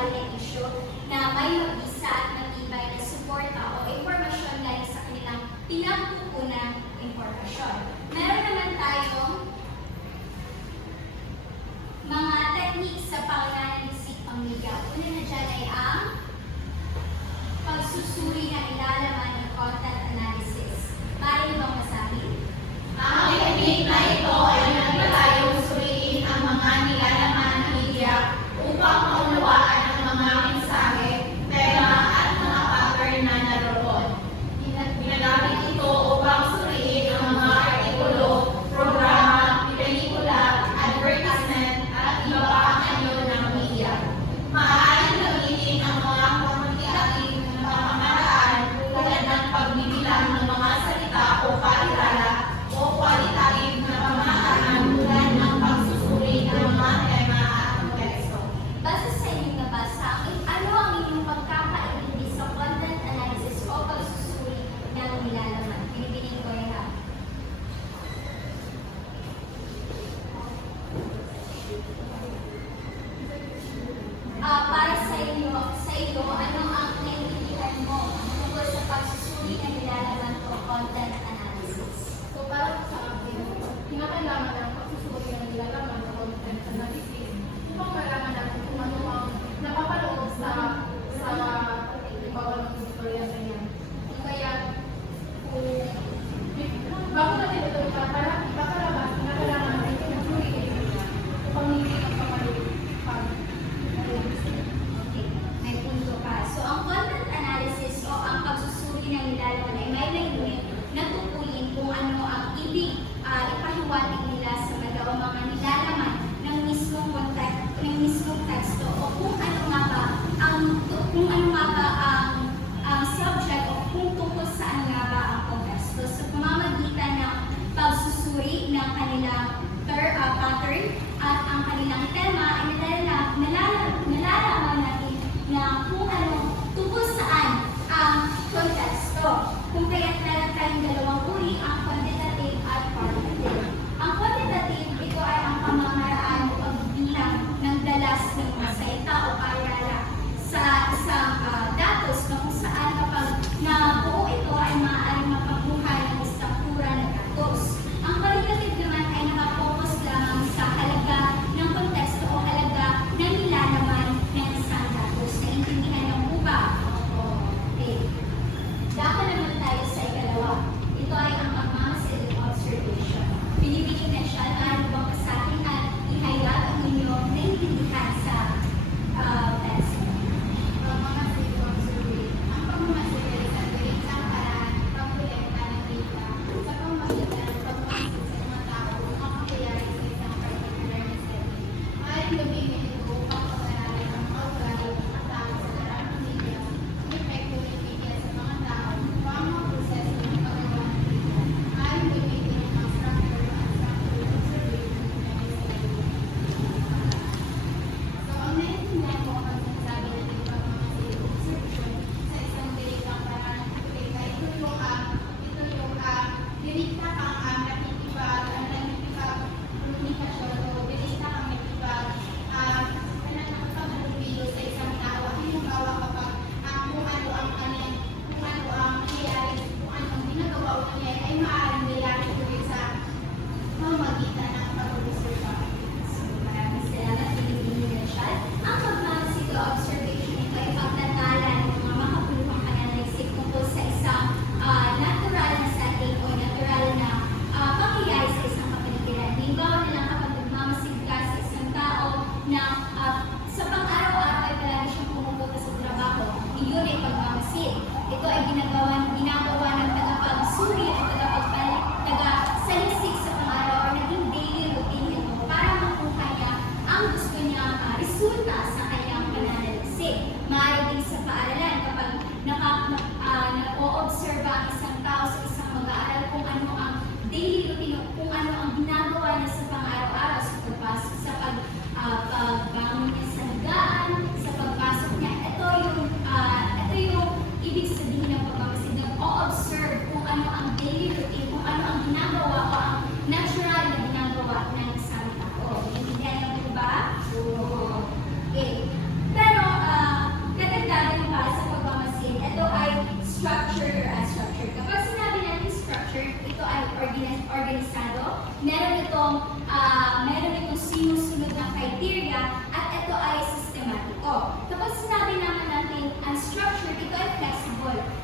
valid issue na may mabisa at matibay na suporta o impormasyon galing sa kanilang pinagkukunang impormasyon. Meron naman tayong mga techniques sa pag-analisik ang media. Una na dyan ay ang pagsusuri ng ilalaman ng content analysis. Maaari bang masabi? Ang technique na ito ay nagtatayong suriin ang mga nilalaman ng media upang maunawaan ang mga mensahe, tema at mga pattern na naroon. Ginagamit ito upang suriin ang mga artikulo, programa, pelikula, advertisement at iba pa ang anyo ng media. Maaaring gamitin ang mga quantitative na pamamaraan tulad ng pagbibilang ng mga salita o parirala o qualitative na pamamaraan tulad ng pagsusuri ng mga tema at konteksto. Base sa inyong nabasa, ano ang inyong pagkakaintindi sa content analysis o pagsusuri ng nilalaman? Pinipiling ko yan. Para sa iyo, ano ang naiintindihan mo tungkol sa pagsusuri ng nilalaman o content analysis? So para sa akin, kinakailangan ng pagsusuri ng nilalaman ng content analysis upang malaman natin kung ano ang napapaloob sa bawat istorya na yan. Kaya, bago natin ito ipakalabas, kinakailangan natin pinasuri kayo niya upang hindi magpapaloob Okay, may punto ka. So, ang content analysis o ang pagsusuri ng nilalaman ay may layunin na tukuyin kung ano ang ibig ipahiwatig nila sa mga nilalaman ng mismong teksto o kung ano nga ba ang subject o kung tungkol saan nga ba ang konteksto. Sa pamamagitan ng pagsusuri ng kanilang pattern at ang kanilang tema ay nalalaman natin na kung ano tungkol saan ang konteksto. Kung kaya't meron tayong dalawang uri, ang quantitative at qualitative. Ang quantitative, ito ay ang pamamaraan o pagbilang ng dalas ng mga salita o parirala sa isang datos na kung saan kapag nabuo ito ay maaaring mapabuhay ng istruktura ng datos. Ang qualitative naman ay nakapokus lamang sa halaga ng konteksto o halaga ng nilalaman ng isang datos. Naintindihan ng uba? Okay. Dako naman tayo sa ikalawa. Ito ay ang pagmamasid of observation. Pinipiling na siya na bang sa akin at ihayag ang inyong naintindihan sa text. pagmamasid o observation. Ang pagmamasid ay isang direktang paraan ng pagkolekta ng data sa pamamagitan ng pagmamasid sa mga tao upang mangyayari sa isang particular na setting. Maaaring gamitin ito upang pag-aralan ang mga ugali ng tao sa larangan ng media, ang epekto ng media sa mga tao, o ang mga proseso ng paggawa ng media. Maaaring gamitin ang structure at structural observation ng So, ang naiintindihan ko kapag sinasabi natin pagmamasid o observation sa isang direktang paraan ng pagkolekta, ito yung direkta kang nakikipag-komunikasyon o direkta kang nakikipag-halubilo sa isang tao. Halimbawa kapag kung ano ang nangyayari, kung ano ang ginagawa o nangyayari ay maaaring nangyayari tuloy sa pamamagitan ng pag-observe. Maraming salamat, pinipiling na siya. Ang pagmamasid o observation ito ay pagtatala ng mga makabuluhang analysis tungkol sa isang natural na setting o natural na pangyayari sa isang kapaligiran. Halimbawa na lang kapag nagmamasid ka sa isang tao na sa pang-araw-araw ay palagi siyang pumupunta sa trabaho, iyon ay pagmamasid. Ito ay ginagawa ng tagapagsuri at taga-salisik sa pang-araw o naging daily routine nito para makuha niya ang gusto niyang resulta sa kanyang pananaliksik. Maaari din sa paaralan kapag nag-o-observe ang isang tao sa isang mag-aaral kung ano ang daily routine, kung ano ang ginagawa niya sa pang-araw-araw sa pagpasok sa pag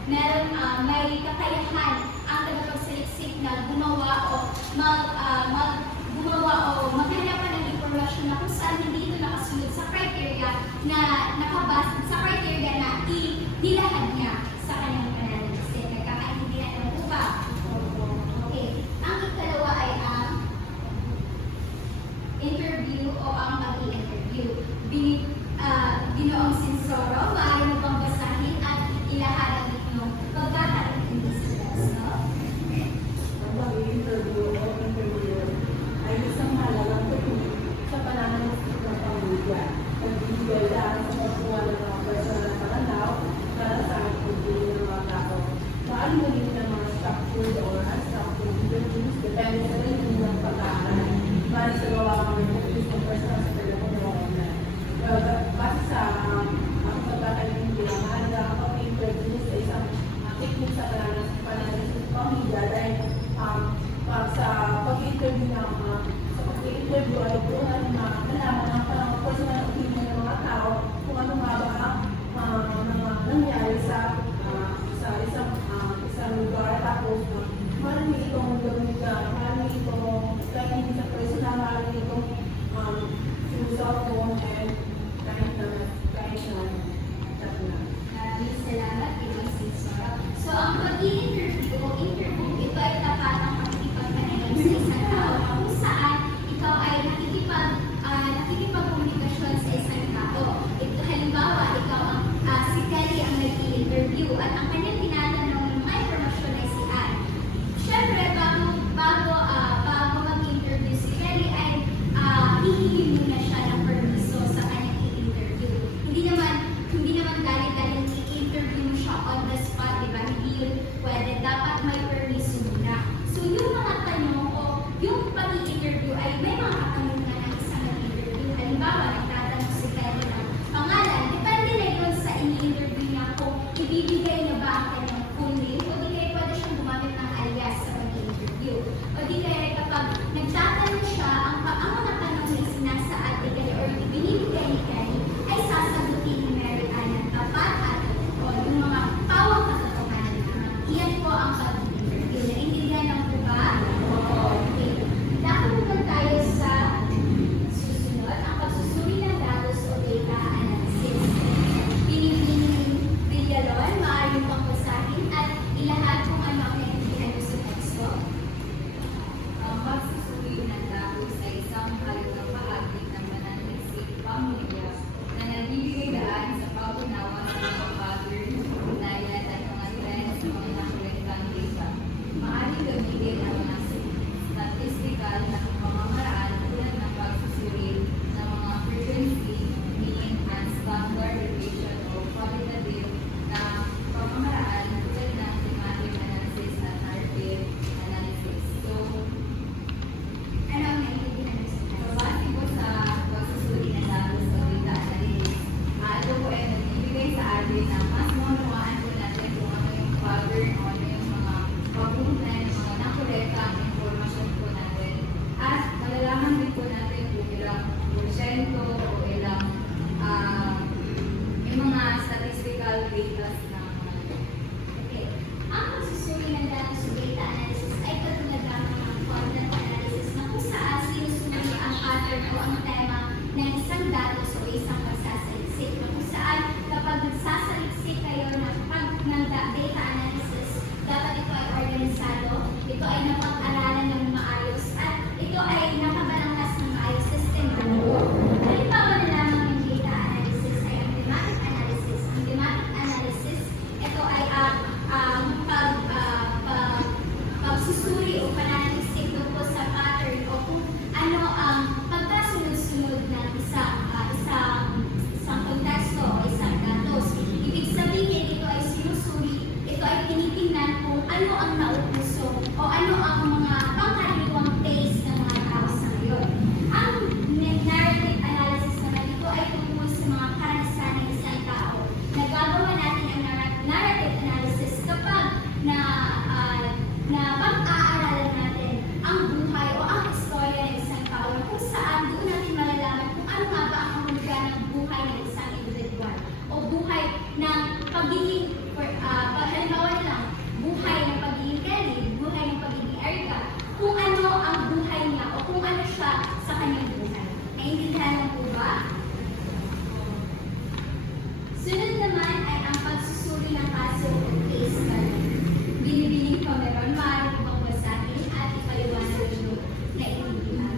may kakayahan ang tagapagsaliksik na gumawa o maghanap pa ng impormasyon na kung saan hindi ito nakasunod sa criteria na nilahad niya sa kanyang pananaliksik. Nagkakaintindihan naman po ba? Okay. Ang ikalawa ay ang interview o ang pag-i-interview. Binoong Sinsoro, maaari mo bang basahin at ilahad ang inyong pagkakaintindi sa test, no? Ang pag-i-interview o interview ay isang mahalagang technique sa pananaliksik ng pamilya. Nagbibigay dahil sa pagkuha ng mga personal na pananaw para sa pagpili ng mga tao. Maaari maging ng mga structured or unstructured interviews depende sa rin ng pagkakaroon. Para sa gawa ng interviews ng personal sa telepono o online. Base sa ang pagkakaintindi, mahalaga ang pag-i-interview sa isang technique sa pananaliksik ng pamilya dahil sa pag-interview ay doon nalaman ang parang personal opinion ng mga tao kung ano nga ba ang mga nangyari sa isang lugar. Tapos marami itong marami itong kahit hindi sa personal, marami itong cellphone and kahit na chat na. Maraming salamat, Miss Sinsoro. So, ang pag-i-interview o interview, ito ay tapat ang pakikipagpanalig sa isang tao na kung saan ikaw ay nakikipagkomunikasyon sa isang tao. Ito, halimbawa, ikaw si Kelly ang nag-i-interview at ang kanyang tinatanong ng mga impormasyon ay si Ann. Siyempre, bago mag-interview si Kelly ay hihingi muna siya ng permiso sa kanyang i-interview. Hindi naman dali-dali i-interview mo siya on the spot, di ba? Hindi yun pwede. Dapat may permiso muna. So, yung mga tanong o yung pag-i-interview ay may mga katanungan ng isang nag-interview. Halimbawa, nagtatanong si Kelly ng pangalan. Depende na yun sa ini-interview niya kung ibibigay niya ba ang kanyang full name o di kaya pwede siyang gumamit ng alias sa pag-i-interview. O di kaya kapag nagtatanong siya, ang mga tanong na sinasaad ni Kelly or ibinibigay ni Kelly ay sasagutin ni Mary Ann ng tapat at o yung mga pawang katotohanan naman. Iyan po ang pag-i-interview. Naintindihan lang po ba? Okay. Dahil naman tayo sa susunod, ang pagsusuri ng datos o data analysis. Pinipiling Villalon, maaari pang basahin at ilahad kung ano ang naintindihan mo sa teksto. Ang pagsusuri ng datos ay isang halagang bahagi ng pananaliksik pamilya na nagbibigay daan sa pag-unawa sa mga pattern, ugnayan at mga trends sa mga nakuwentang data. Maaaring gamitin ang mga statistical na pamamaraan tulad ng pagsusuri ng mga frequency, mean, and standard deviation o qualitative na pamamaraan tulad ng thematic analysis at narrative analysis. So, Ano ang naintindihan mo sa teksto? base po sa pagsusuri ng datos sa data analysis, ito po ay nagbibigay sa atin na mas maunawaan po natin kung ano yung pattern o ano yung mga pagpuntan, mga nakolekta ang informasyon po natin. At malalaman din po natin kung ilang porsyento o ilang yung mga statistical data na Okay. Ang pagsusuri ng datos o data analysis ay katulad lamang ng content analysis na kung saan sinusuri ang pattern o ang tema ng isang datos o isang pagsasaliksik. Na kung saan kapag nagsasaliksik kayo ng data analysis, dapat ito ay organisado, ito ay napag-aralan ng maayos, at ito ay nakabalangkas ng maayos sistematic. Halimbawa na lamang ng data analysis ay ang thematic analysis. Ang thematic analysis, ito ay pagsusuri o pananaliksik tungkol sa pattern o kung ano ang pagkasunod-sunod ng isang konteksto o isang datos. Ibig sabihin, ito ay sinusuri, ito ay tinitingnan kung ano ang naupuso o ano ang mga pangkaraniwang taste ng mga tao sa ngayon. Ang narrative analysis naman, ito ay tungkol sa mga karanasan ng isang tao. Nagagawa natin ang narrative analysis kapag na pag-aaralan natin ang buhay o ang istorya ng isang tao na kung saan doon natin malalaman kung ano nga ba ang kahulugan ng buhay ng isang individual o buhay ng pagiging halimbawa na lang, buhay ng pagiging Kelly, buhay ng pagiging Erica, kung ano ang buhay niya o kung ano siya sa kanyang buhay. Naiintindihan mo po ba? Sunod naman ay ang pagsusuri ng kaso o case study. Binibining ko meron, maaari ko bang basahin at ipaliwanag nyo na intindihan.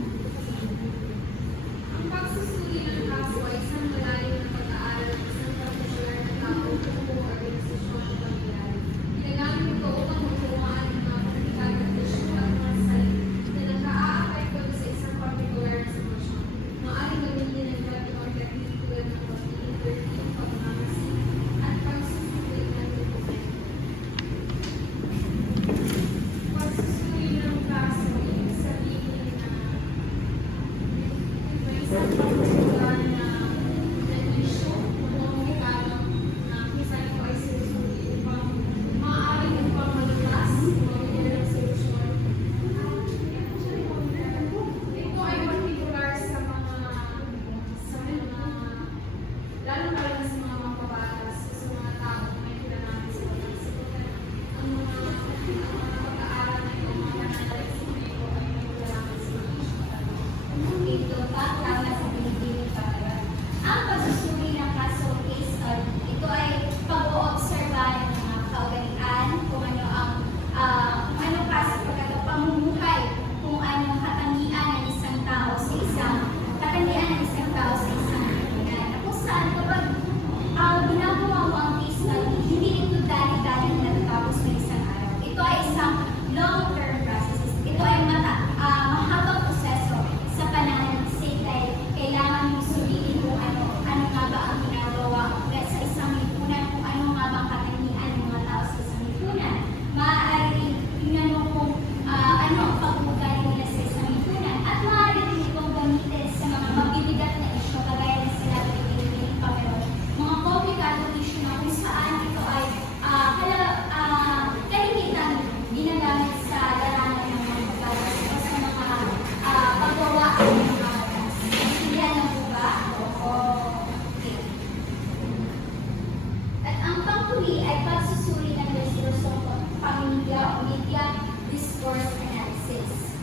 Ang pagsusuri ng kaso ay isang malalim na pag-aaral ng isang professional na tao o organisasyon ng pangyayari. Ginagamit ito upang magturuan ng mga kritikal na issue at mga site na nag-a-apekto sa isang particular na sitwasyon. Maaaring gamitin ng iba't-ibang technique tulad ng pag-i-interview, pag-mamasik, at pagsusuri ng dokumento. Pagsusuri ng kaso ay ibig sabihin na may isang particular na issue o regalo na minsan ito ay sinusuri upang maaaring upang malutas o mabigyan ng solusyon. Ito ay particular sa mga lalo na sa mga mapabatas sa mga tao na may kailangan sa pagkakasimulan. Ang mga pag-aaral na ito, mga analysis na ito ay may kailangan sa mga issue. Ito pa, tama sa binibining pagkakas. Ang pagsusuri ng kaso o case study, ito ay pag-oobserba ng mga kaugalian, kung ano ang kasi pagkatapos pamumuhay, kung anong katangian ng isang tao sa isang lipunan. Na kung saan kapag ginagawa mo ang case study, hindi ito dali-dali natatapos ng isang araw. Ito ay isang long-term process. Ito ay mahabang proseso sa pananaliksik dahil kailangan mong suriin kung ano nga ba ang ginagawa sa isang lipunan, kung ano nga ba ang katangian ng mga tao sa isang lipunan. Maaari tingnan mo kung ano ang pag-uugali nila sa isang lipunan at maaari rin itong gamitin sa mga mabibigat na isyu kagaya ng sinabi ni Pilipining Panginoon. Mga komplikadong isyu na kung saan ito ay kalimitan ginagamit sa larangan ng mga pagbalas o sa mga paggawa ng mga batas. Naintindihan na po ba? Okay. At ang panghuli ay pagsusuri ng diskursong pamilya o media discourse analysis.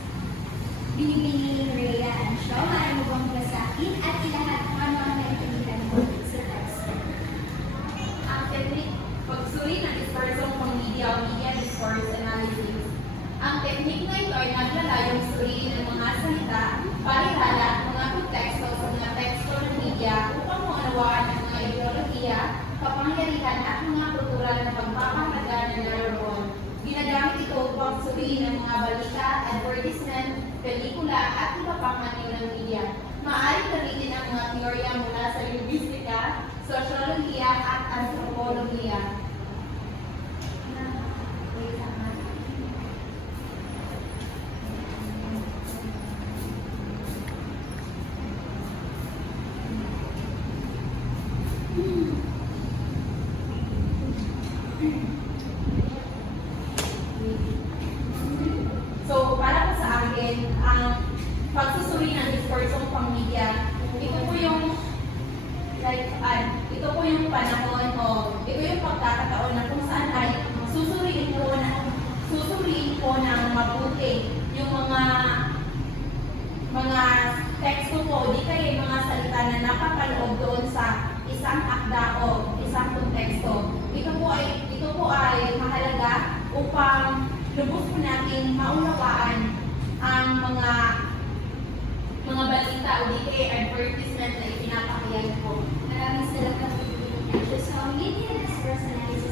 Binibining Rhea and Shaw, maaari mo bang basahin at ilahat kung ano ang naintindihan mo sa text. Ang technique, pagsuri ng diskursong pang-media o media discourse analysis. Ang technique na ito ay naglalayong suriin ang mga salita, palihala, mga konteksto sa mga teksto ng media upang maunawaan ang mga ideolohiya, kapangyarihan at mga kultural na pagpapahalaga na naroon. Ginagamit ito upang suriin ang mga balita, advertisement, pelikula at iba pang anyo ng media. Maaaring gamitin ang mga teorya mula sa linguistika, sosyolohiya at antropolohiya. So, para po sa akin, ang pagsusuri ng diskursong pang-media, ito po yung ito po yung panahon o ito yung pagkakataon na kung saan ay susuriin po ng mabuti yung mga teksto po, di kayo yung mga salita na napapaloob doon sa isang akda o isang konteksto. Ito po ay mahalaga upang lubos po natin maunawaan ang mga balita o di kayo advertisement na ipinapakayag po. Maraming salamat sa media discourse analysis